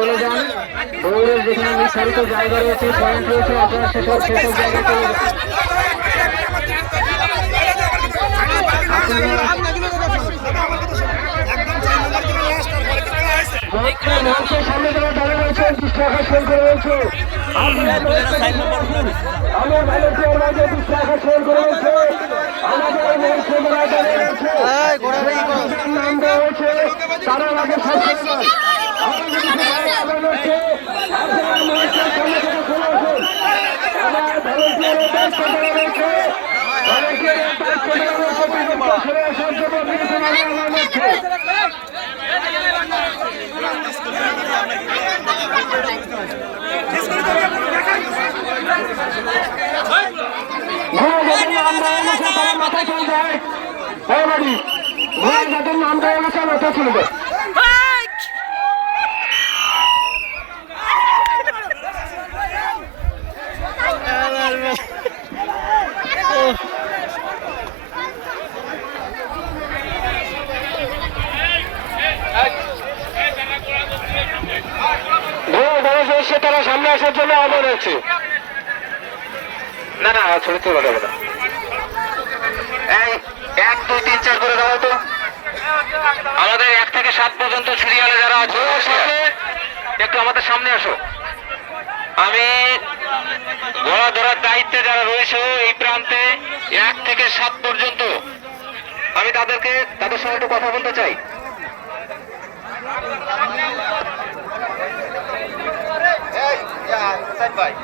চলে যান। দৌড়ের যেখানে নির্ধারিত জায়গা রয়েছে, পয়েন্ট রয়েছে, আপনারা সেসব জায়গায় চলে যান। মঞ্চের সামনে যারা দাঁড়িয়ে রয়েছেন দৃষ্টি আকর্ষণ করে রয়েছে। আমার ভলেন্টিয়ার মাঝে দৃষ্টি আকর্ষণ করে রয়েছে। আমাদের মঞ্চে যারা দাঁড়িয়ে রয়েছে নাম দেওয়া হয়েছে, তারা আগে সাথে আমার ভলেন্টিয়ারের দায়িত্ব দেওয়া রয়েছে। ভলেন্টিয়ারের দায়িত্ব দেওয়া রয়েছে আসার জন্য বিবেচনা নেওয়া হচ্ছে। মাথায় চলে যায় যাদের নাম দেওয়া গেছে মাথায় চলে যায়। তারা সামনে আসার জন্য আহ্বান হচ্ছে। না না ছোট ছোট যাবে না। এই 1 2 3 4 করে দাও তো। আমাদের 1 থেকে 7 পর্যন্ত সিরিয়ালে যারা আছে একটু আমাদের সামনে আসো। আমি ঘোড়া ধরার দায়িত্বে যারা রয়েছে এই প্রান্তে 1 থেকে 7 পর্যন্ত, আমি তাদের সঙ্গে একটু কথা বলতে চাই। ভাই